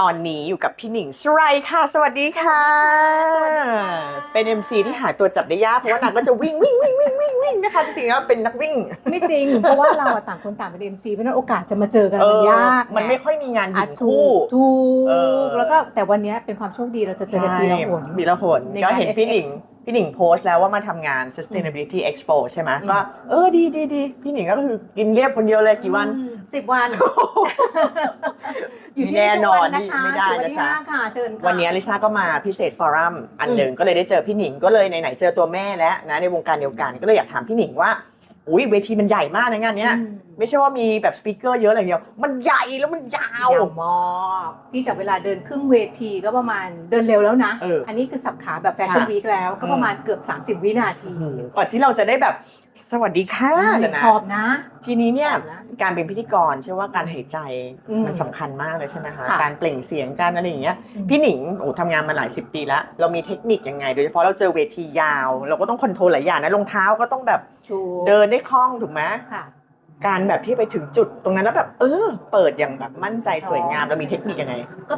ตอนนี้อยู่กับพี่หนิงสไรค่ะสวัสดีค่ะ สวัสดีค่ะเป็น MC ที่หาตัวจับได้ยากเพราะว่านางก็จะวิ่งวิ่งวิ่งวิ่งวิ่งวิ่งนะคะจริงๆแล้วเป็นนักวิ่ง ไม่จริง เพราะว่าเราอะต่างคนต่างเป็นเอ็มซีเพราะฉะนั้นโอกาสจะมาเจอกันเอมันอยากมันไม่ค่อยมีงานหญิอะงถูคู่กถูเออ กแล้วก็แต่วันเนี้ยเป็นความโชคดีเราจะเจอกันปีละหนปีละหนในก็งานเห็นพี่ SX หนิง พี่หนิงโพสต์แล้วว่ามาทำงาน sustainability expo ใช่ไหมอืมก็เออดีดีดีพี่หนิงก็คือกินเรียบคนเดียวเลยกี่วันอืมสิบวัน อยู่ที่แน่นอนทุกวันะคะไม่ได้ถึงวันที่นะจ๊ะห้าค่ะเชิญค่ะวันนี้ลิซ่าก็มาพิเศษฟอรัมอันหนึ่งก็เลยได้เจอพี่หนิงก็เลยไหนๆเจอตัวแม่แล้วนะในวงการเดียวกันก็เลยอยากถามพี่หนิงว่าอุ้ยเวทีมันใหญ่มากนะงานเนี้ยอืม ไม่ใช่ว่ามีแบบสปีกเกอร์เยอะอะไรเดียวมันใหญ่แล้วมันยาว ยาวมากพี่จากเวลาเดินครึ่งเวทีก็ประมาณเดินเร็วแล้วนะเอออันนี้คือสับขาแบบแฟชั่นค่ะ วีคแล้วก็ประมาณเกือบ 30 วินาทีก่อนที่เราจะได้แบบสวัสดีค่ะใช่เดี๋ยวนะขอบนะ ทีนี้เนี่ยขอบนะการเป็นพิธีกรเชื่อว่าการหายใจอืมมันสำคัญมากเลยใช่ไหมคะค่ะการเปล่งเสียงการอะไรอย่างเงี้ยอืม พี่หนิงโอ้ทำงานมาหลายสิบปีแล้ว เรามีเทคนิคยังไง โดยเฉพาะเราเจอเวทียาว เราก็ต้องคอนโทรลหลายอย่างนะรองเท้าก็ต้องแบบถูกเดินได้คล่องถูกไหมค่ะ การแบบที่ไปถึงจุดตรงนั้นแล้วแบบเออ เปิดอย่างแบบมั่นใจสวยงามเรามีเทคนิคยังไง ก็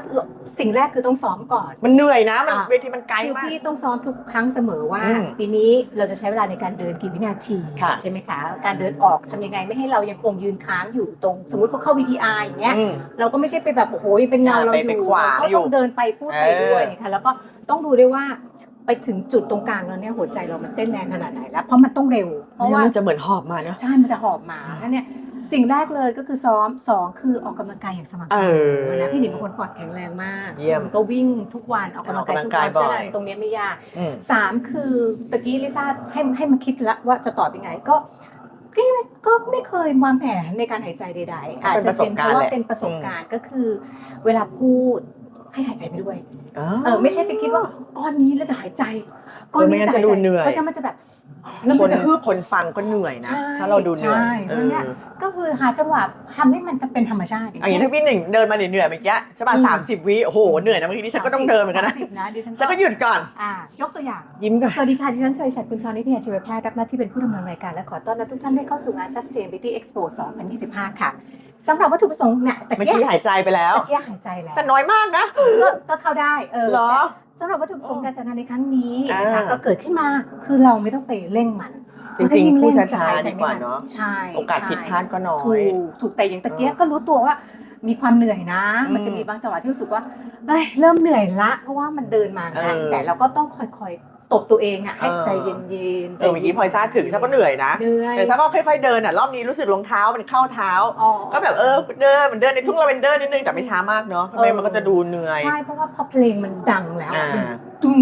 สิ่งแรกคือต้องซ้อมก่อน มันเหนื่อยนะมันอะ เวทีมันไกลคือมาก พี่ต้องซ้อมทุกครั้งเสมอว่า อืมปีนี้เราจะใช้เวลาในการเดินกี่วินาทีค่ะ ใช่ไหมคะการเดินออกทำยังไงไม่ให้เรายังคงยืนค้างอยู่ตรง สมมติเขาเข้า VTR อย่างเงี้ย อืม เราก็ไม่ใช่ไปแบบโอ้โหเป็นเงาอ่าเราไปอไปยู่ขวางเราก็อยู่ต้องเดินไปพูดไปเออด้วยนะคะแล้วก็ต้องดูด้วยว่า ไปถึงจุดตรงกลางแล้วเนี่ยหัวใจเรามันเต้นแรงขนาดไหนแล้วเพราะมันต้องเร็ว เพราะว่ามันจะเหมือนหอบมาเนาะใช่มันจะหอบมาแล้วเนี่ยสิ่งแรกเลยก็คือซ้อมสองคือออกกำลังกายอย่างสม่ำเสเอมออนะพี่หนิงเป็นคนปอดแข็งแรงมากเยี่ยมก็วิ่งทุกวันออกกำลังกายทุกวันออกกำลังกายบ่อยฉะนั้นตรงเนี้ยไม่ยากอืมสามคือตะกี้ลิซ่าให้ให้มาคิดละว่าจะตอบยังไงก็ก็ก็ไม่เคยวางแผนในการหายใจใด ๆ อาจจะเป็นเพราะว่าเป็นประสบการณ์ก็คือ เวลาพูดให้หายใจไปด้วย เออไม่ใช่ไปคิดว่าก้อนนี้แล้วจะหายใจก้อนนี้จะหายไม่งั้นจะดูเหนื่อยเพราะฉะนั้นมันจะแบบแล้วคมันนจะฮึบคนฟังก็เหนื่อยนะใช่ถ้าเราดูเหนื่อยใช่เอเพราะอเนี่ยก็คือหาจังหวะทำให้มันเป็นธรรมชาติอย่างนี้ถ้าพี่หนึ่งเดินมาเหนื่อยๆเมื่อกี้ใช่ป่ะอืมสามสิบวิโอ้โหเหนื่อยนะเมื่อกี้นี่ฉันก็ต้องเดินเหมือนกันนะสาสิบนะดิฉันฉันก็หยุดก่อนอ่ายกตัวอย่างยิ้มก่อนสวัสดีค่ะดิฉันชัยชัดคุณชรนิติยาชีวแพทย์รับหน้าที่เป็นผู้ดำเนินรายการและขอต้อนรับทุกท่านได้เข้าสู่งาน Sustainability Expo 2025 ค่ะสำหรับวัตถุประสงค์เนี่ยตะเมื่อเกียกี้หายใจไปแล้วตะเกียหายใจแล้วแต่น้อยมากนะก็ก็เข้าได้เออเหรอแต่สำหรับวัตถุประสงค์การจัดงานในครั้งนี้นะคะอ่า ก็เกิดขึ้นมาคือเราไม่ต้องไปเร่งมันจริงๆเพพูดถ้ยิ่ช้าหยๆใจดีกว่าไม่ทัเนาะใช่โอกาสใช่ผิดพลาดก็น้อถูยกถูกแต่อย่างตะเกียบก็รู้ตัวว่า มีความเหนื่อยนะมันจะมีบางจังหวะที่รู้สึกว่าเอ้ยเริ่มเหนื่อยละ เพราะว่ามันเดินมานะเออ แต่เราก็ต้องค่อยๆ ตบตัวเองอะให้เออใจเย็นๆเออเมื่อกี้พลอยซ่าถึงถ้าก็เหนื่อยนะ เหนื่อยแต่ถ้าก็ค่อยๆเดินอะรอบนี้รู้สึกรองเท้ามันเข้าเท้า อ๋อ ก็แบบเออเดินเหมือนเดินในทุ่งลาเวนเดอร์นิดนึงแต่ไม่ช้ามากเนาะทำไมเออมันก็จะดูเหนื่อย ใช่เพราะว่าพอเพลงมันดังแล้วอ่ามันตุ้ง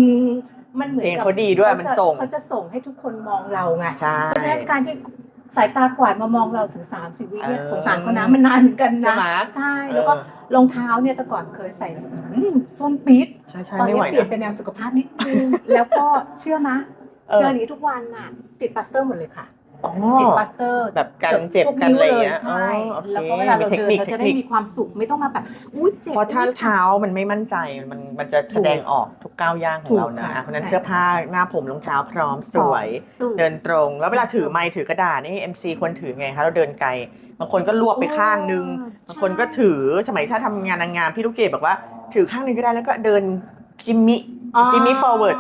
มันเหมือนเพลงกับเขาดีด้วยมันเขาจะส่ง เขาจะส่งให้ทุกคนมองเราไงใช่ เพราะฉะนั้นการที่ สายตากวาดมามองเราถึง30วิเนี่ยเออสงสารเขานะมันนานเหมือนกันใช่นะไหมใช่แล้วก็รองเท้าเนี่ยแต่ก่อนเคยใส่แบบอืมส้นปี๊ดใช่ใช่ตอนไม่นี้ไหวเปลี่ยนนะเป็นแนวสุขภาพนิดนึงแล้วก็เชื่อมะเออเดินอย่างนี้ทุกวันน่ะติดปลาสเตอร์หมดเลยค่ะอ๋อ ติดปลาสเตอร์แบบกันเจ็บทุกกันนิ้วอะไรเลยเงี้ยใช่อ๋อโอเคแล้วก็เวลาเรามีเดินทคคเราจะได้ทคคมีความสุขไม่ต้องมาแบบอุ้ยเจ็บเพราะถ้าอุ๊ยเท้ามันไม่มั่นใจมันมันจะแสดงออกทุกก้าวย่างของเราถูกนะค่ะเพราะฉะนั้นใช่เสื้อผ้าหน้าผมรองเท้าพร้อมสวยถูกเดินตรง แล้วเวลาถือไม้ถือกระดาษนี่ MC ควรถือไงคะเราเดินไกลบางคนก็รวบไปข้างนึงโอ้บางคนก็ถือสมัยถ้าทำงานนางงามพี่ลูกเกดบอกว่าถือข้างนึงก็ได้แล้วก็เดินจิมมี่อ๋อ Jimmy forward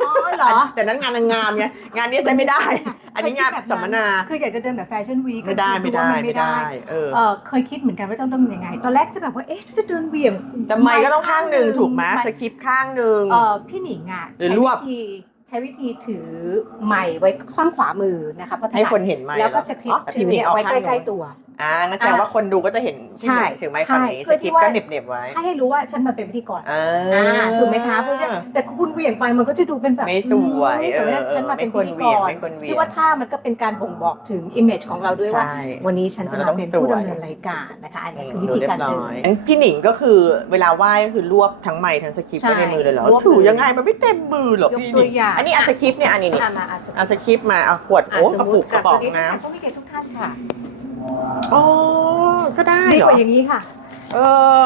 อ๋อเหรอ แต่นั้นงานนางงามไงงานนี้ใช้ไม่ได้ อันนี้งานสัมมนาคืออยากจะเดินแบบแฟชั่นวีคไม่ได้ไม่ได้ดูว่านไม่ได้เออเออเคยคิดเหมือนกันว่าต้องเดินยังไง ตอนแรกจะแบบว่าเอ๊ะฉันจะเดินเหวี่ยงแต่ไม้ก็ต้องข้างหนึ่งถูกไหมไสคริปต์ข้างหนึ่งเออพี่หนิงอะหรือใช้รววิบธีใช้วิธีถือไม้ไว้ข้างขวามือนะคะเพราะถให้นัดคนเห็นไม้แล้วก็เหรอสคริปอ๋อต์แต่ถืพี่อหนิงเนี่ยเอาไว้ข้างใกหนึ่ล้งๆตัว อ่างั้นแสดงว่าคนดูก็จะเห็นใช่ถือไม้ใช่ฝั่งนี้เพื่สอที่คริปต์ว่าก็เหน็บเหน็บๆไว้ ใช่ให้รู้ว่าฉันมาเป็นพิธีกรอ่าอ่าถูกไหมคะเพราะฉะนั้นแต่คุณเหวี่ยงไปมันก็จะดูเป็นแบบไม่สวยไม่สวยเออฉันมาเป็นไม่ควพิรธีเหวี่กยงรไม่ควรเหวี่ยงพี่ว่าท่ามันก็เป็นการบ่งบอกถึง image ของเราด้วยว่าใช่วันนี้ฉันจะเรามาต้องเป็นสวยผู้ดำเนินรายการนะคะอันนี้คือวิธีการดูเดิเยบอนยงั้นพี่หนิงก็คือเวลาไหว้ก็คือรวบทั้งไม้ทั้งสคริปต์ใช่ไว้ในมือเลยเหรอรวบถือเลยยังไงมันไม่เต็มมือหรอกยกพี่ตัวอย่างอันนี้เอาสคริปต์เนี่ยอันนี้นี่อะมาอะสมมุเอาติสคริปต์มาเอาขวดโอ้อะกระปุกกระป๋องสมมุติน้ค่ะผู้มีเกียรติทุกท่านค่ะำ อ๋อก็ได้ดีเหรกอว่าอย่างนี้ค่ะ เออ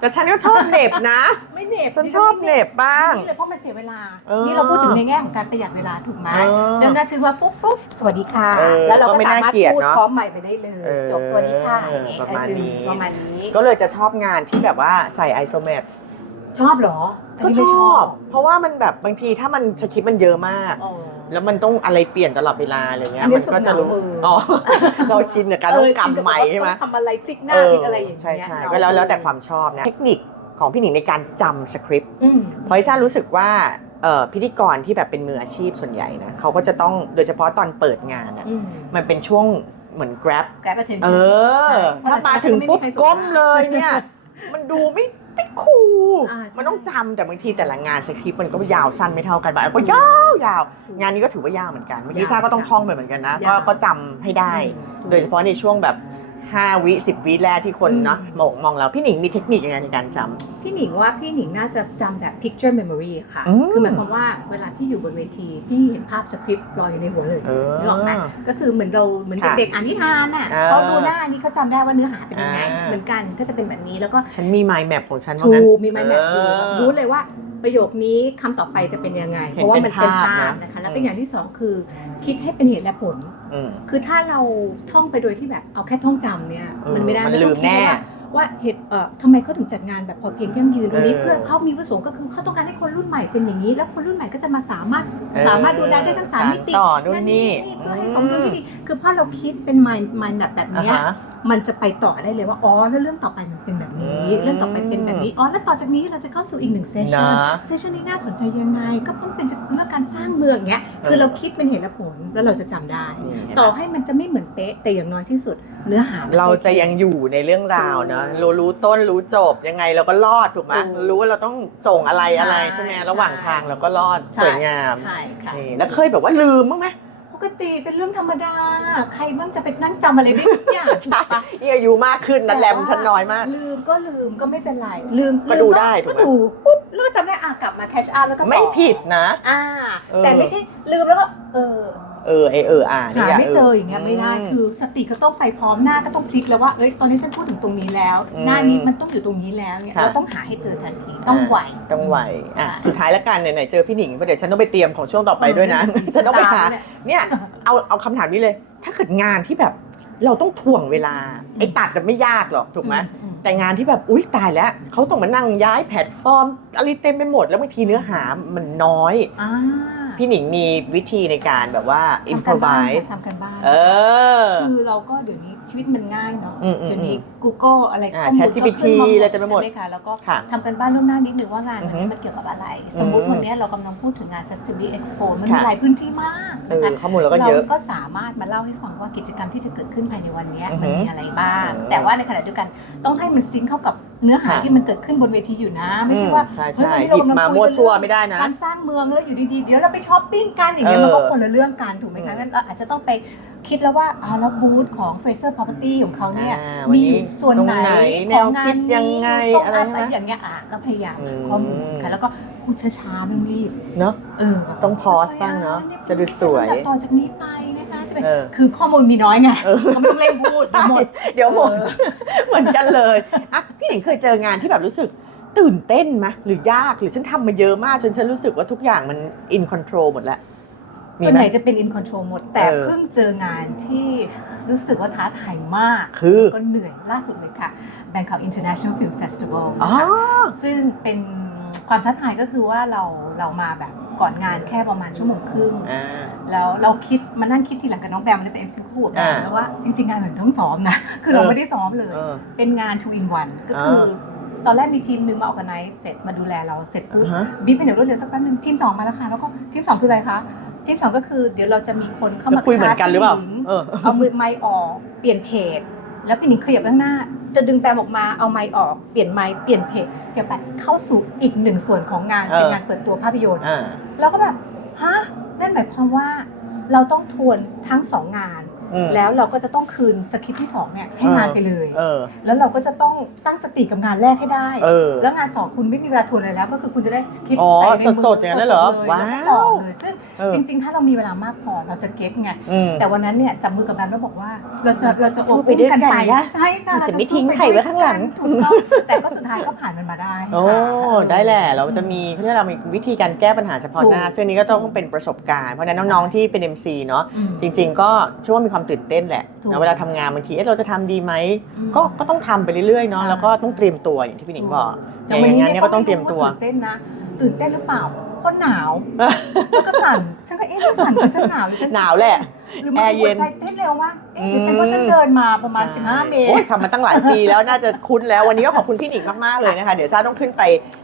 แต่แต่ฉันก็ชอบเหน็บนะ ไม่เหน็บฉันชอบเหน็บบ้าง นี่เลยเพราะมันเสียเวลา เออนี่เราพูดถึงในแง่ของการประหยัดเวลาถูกไหมเออดังนั้นถือว่าปุ๊บปุ๊บสวัสดีค่ะ เออแล้วเราก็ก็ไม่สาน่ามารถเกลียดพูดเนอะพร้อมใหม่ไปได้เลย เออจบสวัสดีค่ะเออประมาณนี้ ประมาณนี้ ก็เลยจะชอบงานที่แบบว่าใส่ไอโซเมตชอบเหรอ ก็นนี้ชไม่อบ เพราะว่ามันแบบบางทีถ้ามันสคริปต์มันเยอะมากอ๋อแล้วมันต้องอะไรเปลี่ยนตลอดเวลาอะไรเงี้ยอันนี้มันก็จะรู้สุดหนักมืออ๋อเราชินกับการต้องกำใหม่ใช่ไหมต้องทำอะไรพลิกหน้าพลิกอะไรอย่างใช่เงี้ยใช่เนาะก็แล้วแล้วแต่ความชอบนะเทคนิคของพี่หนิงในการจำสคริปต์อืมเพราะลิซ่ารู้สึกว่าเอ่อพิธีกรที่แบบเป็นมืออาชีพส่วนใหญ่นะเขาก็จะต้องโดยเฉพาะตอนเปิดงานอะอืมมันเป็นช่วงเหมือน grab แกร็บ attention เออใช่ถ้ามาถึงปุ๊บไม่มีใครสนก้มเลยเนี่ย มันดูไม่ ไม่คูลอ่าใช่ มันต้องจำแต่บางทีแต่ละงานสคริปต์มันก็ยาวสั้นไม่เท่ากันบางอันก็ยาวยาว งานนี้ก็ถือว่ายาวเหมือนกันเมื่อกี้ซ่าก็ต้องท่องไปเหมือนกันนะยาวก็ก็จำให้ได้ โดยเฉพาะในช่วงแบบ 5 วิ 10 วิแรกที่คนอืมเนาะมองมองเราพี่หนิงมีเทคนิคยังไงในการจำ พี่หนิงว่าพี่หนิงน่าจะจำแบบ picture memory ค่ะ อืม คือหมายความว่าเวลาพี่อยู่บนเวทีพี่เห็นภาพสคริปต์ลอยอยู่ในหัวเลย เออ นึกออกไหม ก็คือเหมือนเราเหมือนค่ะเด็กๆอ่านนิทานน่ะอ่าเขาดูหน้านี้เขาจำได้ว่าเนื้อหาเป็นยังไง อ่า เหมือนกันก็จะเป็นแบบนี้แล้วก็ฉันมี mind map ของฉันว่าถูงั้น กมีไมแมปดูเออ รู้เลยว่า ประโยคนี้คำต่อไปจะเป็นยังไงเห็นเพราะว่ามันเป็นเป็นภาพภาพนะนะคะ แล้วอืก็มอย่างที่สองคือ คิดให้เป็นเหตุและผลอืมคือถ้าเราท่องไปโดยที่แบบเอาแค่ท่องจำเนี่ยเออมันไม่ได้มันเราลืต้อมงคิดแน่ว่าว่าเหตุเอ่อทำไมเขาถึงจัดงานแบบพอเพียงยั่งยืนตรงนี้เออเพื่อเขามีประสงค์ก็คือเขาต้องการให้คนรุ่นใหม่เป็นอย่างนี้ แล้วคนรุ่นใหม่ก็จะมาสามารถเออสามารถดูแลได้ทั้งสามมิติต่อนู่นนี่เพื่อให้สมดุลที่ดีคือพอเราคิดเป็น mind mind แบบแบบอ่าเนี้ยฮะ มันจะไปต่อได้เลยว่าอ๋อแล้วเรื่องต่อไปมันเป็นแบบนี้อืมเรื่องต่อไปเป็นแบบนี้อ๋อแล้วต่อจากนี้เราจะเข้าสู่อีกหนึ่งเซสชันนะเซสชันนี้น่าสนใจยังไง ก็เพราะมันเป็นเรื่องการสร้างเมืองเงี้ยคือเออเราคิดเป็นเหตุและผลแล้วเราจะจำได้นี่ต่อให้มันจะไม่เหมือนเป๊ะแต่อย่างน้อยที่สุดเนื้อหามันเราจะใกล้คียังอยู่ในเรื่องราวเนอะรู้รู้ต้นรู้จบยังไงเราก็รอดถูกไหมถูกรู้ว่าเราต้องส่งอะไรอะไรใช่ใช่ไหมใช่ระหว่างทางเราก็รอดใช่สวยงามใช่ค่ะนี่แล้วเคยแบบว่าลืมบ้างไหมป กติเป็นเรื่องธรรมดา ใครบ้างจะไปนั่งจำอะไรได้ทุกอย่างใช่ถูกปะนี่อายุมากขึ้นนะแรมฉันน้อยมาก ลืมก็ลืมก็ไม่เป็นไร ลืมก็ดูได้ถูก็กไหม ดูปุ๊บแล้วก็จำได้อะกลับมาแคชอัพแล้วก็ต่อไม่ผิดนะ อ่า เออ แต่ไม่ใช่ลืมแล้วก็เออ เออเออเอออ่านี่หาอย่ไม่เจออย่างเงี้ยไม่ได้มคือสติก็ต้องไปพร้อมหน้าก็ต้องพลิกแล้วว่าเอ้ยตอนนี้ฉันพูดถึงตรงนี้แล้วอืมหน้านี้มันต้องอยู่ตรงนี้แล้วเนี่ยค่ะเราต้องหาให้เจอทันทีต้องไหวต้องไหวอะค่ะสุดท้ายแล้วกันไหนๆเจอพี่หนิงเพราะเดี๋ยวฉันต้องไปเตรียมของช่วงต่อไปด้วยนะฉันต้องไปหาตมเนี่ยเนี่ยเอาเอาคำถามนี้เลย ถ้าเกิดงานที่แบบเราต้องถ่วงเวลาอืมไอ้ตัดมันไม่ยากหรอกถูกไหมอืมแต่งานที่แบบอุ๊ยตายแล้วเขาต้องมานั่งย้ายแพลตฟอร์มอะไรเต็มไปหมดแล้วบางทีเนื้อหามันน้อยอ่า พี่หนิงมีวิธีในการแบบว่าทำกันบ้าน improvise ทำกันบ้านเออ คือเราก็เดี๋ยวนี้ชีวิตมันง่ายเนาะอืมอืมเดี๋ยวนี้ Google อะไรอ่าข้อมูล ChatGPT ก็ขึ้นมาหมดอะไรเต็มไปหมดใช่ไหมคะแล้วก็ค่ะทำกันบ้านล่วงหน้านิดนึงว่างานอืวัอนฮึนี้มันเกี่ยวกับอะไร สมมุติอืมวันนี้เรากำลังพูดถึงงาน Sustainability Expo มันมีค่ะ หลายพื้นที่มากเอนะอคะ ข้อมูลเราก็เยอะ ก็สามารถมาเล่าให้ฟังว่ากิจกรรมที่จะเกิดขึ้นภายในวันนี้อือฮึมันมีอะไรบ้างเออแต่ว่าในขณะเดียวกันต้องให้มันซิงค์เข้ากับ เนื้อหาค่ะที่มันเกิดขึ้นบนเวทีอยู่นะ ไม่ใช่ว่าอืมใช่เฮ้ยใช่วันนี้หยิบเรกำลังมาคุยมั่วกันซั่วเรื่องไม่ได้นะการสร้างเมืองแล้วอยู่ดีๆ เดี๋ยวเราไปช้อปปิ้งกันอย่างเงี้ยเออมันก็คนละเรื่องกันถูกไหมคะอืมงั้นเราอาจจะต้องไปคิดแล้วว่าเอาแล้วบูธของ Fraser Property ของเขาเนี่ยอ่าวันมีนี้อยู่ส่วนไหนตรงไหนของแนวคิดยังไงต้องอะไรอัพนะอย่างเงี้ยอะก็พยายามอืมข้อมูลค่ะแล้วก็พูดช้าๆไม่ต้องรีบเนาะเออแบบต้อง pause บ้างเนอะจะดูสวยลำดับต่อจากนี้ไป นะคะจะเป็นเออคือข้อมูลมีน้อยไงเออ เขาไม่ต้องเร่งพูดเดี๋ยวหมด เดี๋ยวหมด เออ เหมือนกันเลยอะพี่หนิงเคยเจองานที่แบบรู้สึกตื่นเต้นไหมหรือยากหรือฉันทำมาเยอะมากจนฉันรู้สึกว่าทุกอย่างมัน in control หมดแล้วมีส่วนไหมใหญ่จะเป็น in control หมด แต่เออ เพิ่งเจองานที่รู้สึกว่าท้าทายมาก คือก็เหนื่อยล่าสุดเลยค่ะ Bangkok International Film Festival อ๋อนะคะซึ่งเป็นความท้าทายก็คือว่าเราเรามาแบบ ก่อนงานแค่ประมาณชั่วโมงครึ่ง อ่า แล้วเราคิดมานั่งคิดทีหลังกับน้องแบมมันเป็นเอ็มซีคู่กับแบมอ่าแล้วว่าจริง ๆ งานเหมือนต้องซ้อมนะ คือเราเออ ไม่ได้ซ้อมเลย เออ เป็นงาน two in one ก็คืออตอนแรกมีทีมหนึงมาออกกันไนเสร็จมาดูแลเราเสร็จปุ๊บ อ่าฮะบีบเป็นเดี๋ยวรวดเร็วสักแป๊บนึงทีมสองมาแล้วค่ะแล้วก็ทีมสองคืออะไรคะทีมสองก็คือเดี๋ยวเราจะมีคนเข้าแล้วมาคุยเหมือนกันหรือเปล่า ชจพี่หนิงเออ เอามือไมค์ออกเปลี่ยนเพจ แล้วพี่หนิงขยับข้างหน้า จะดึงแปมออกมาเอาไมค์ออกเปลี่ยนไมค์เปลี่ยนเพจเดี๋ยวไปเข้าสู่อีกหนึ่งส่วนของงานเออเป็นงานเปิดตัวภาพยนตร์อ่าเราก็แบบฮะนั่นหมายความว่าเราต้องทวนทั้งสองงาน อืม แล้วเราก็จะต้องคืนสคริปต์ที่สองเนี่ยให้งานไปเลย เออ แล้วเราก็จะต้องตั้งสติกับงานแรกให้ได้ เออ แล้วงานสองคุณไม่มีเวลาทวนอะไรแล้ว ก็คือคุณจะได้สคริปต์อ๋อใส่ในมือสดๆอย่างนั้นเลยเหรอสดๆว้าว แล้ก็ต่อเลยซึ่งเออจริง ๆ ถ้าเรามีเวลามากพอเราจะเก็ตไง อืม แต่วันนั้นเนี่ยจับมือกับแบมแล้วบอกว่า เราจะเราจะสู้ไปด้วยกันไปนะใช่ค่ะจะเราไม่สู้ทิ้งปใครไว้ข้างหลัง ถูกต้องแต่ก็สุดท้ายก็ผ่านมันมาได้โอ้ค่ะได้แหละ เราจะมีเขาเรียกเรามีวิธีการแก้ปัญหาเฉพาะหน้า ถูก ซึ่งนี้ก็ต้องเป็นประสบการณ์ เพราะฉะนั้นน้องๆที่เป็น MC เนาะ อืม จริงๆ ก็เชื่อว่ามีความตื่นเต้นแหละถูกนะเวลาทำงานบางทีเอ๊ะเราจะทำดีไหมอืมก็ก็ต้องทำไปเรื่อยๆเนาะใช่ แล้วก็ต้องเตรียมตัวอย่างที่พี่หนิงบอกออย่างวันนี้งานเนี้ยก็ต้องเตรียมตัว ตื่นเต้นนะ ตื่นเต้นหรือเปล่าก็หนาวแล้วก็สั่น ฉันก็เอ๊ะมันสั่นหรือฉันหนาวหรือฉันหนาวแหละ หรือมันแอร์เย็หัวนใจเต้นเร็ววะเอ๊ะหรือเป็นเพราะฉันอืมเดินมาประมาณ 15 เมตโอ้รยทำมาตั้งหลายปีแล้วน่าจะคุ้นแล้ววันนี้ก็ขอบคุณพี่หนิงมาก ๆ เลยนะคะ เดี๋ยวซ่าต้องขึ้นไป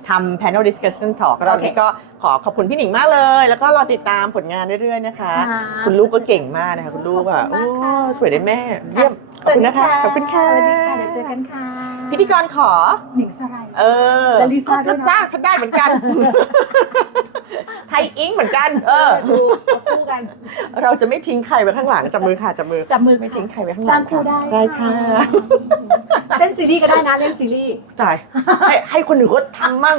ทำ panel discussion talk รอบนี้ก็ขอขอบคุณพี่หนิงมากเลย แล้วก็รอติดตามผลงานเรื่อย ๆ นะคะ ค่ะคุณลูกก็เก่งมากนะคะ คุณลูกอะขอบคุณมากค่ะโอ้สวยได้แม่ เยี่ยม ขอบคุณนะคะ ขอบคุณค่ะ สวัสดีค่ะ เดี๋ยวเจอกันค่ะพิธีกรขอ หนิงสไลด์ เออและลิซ่าด้วยนะก็จ้างฉันได้เหมือนกัน ไทยอิงเหมือนกัน เออถูกมาคู่กัน เราจะไม่ทิ้งใครไว้ข้างหลังจับมือค่ะจับมือจับมือไม่ค่ะทิ้งใครไว้ข้างหลัจ้างคู่ได้ใช่ค่ะเส้นซีรีส์ก็ได้นะเล่นซีรีส์ตายให้ให้คนอื่นเขาทำมั่ง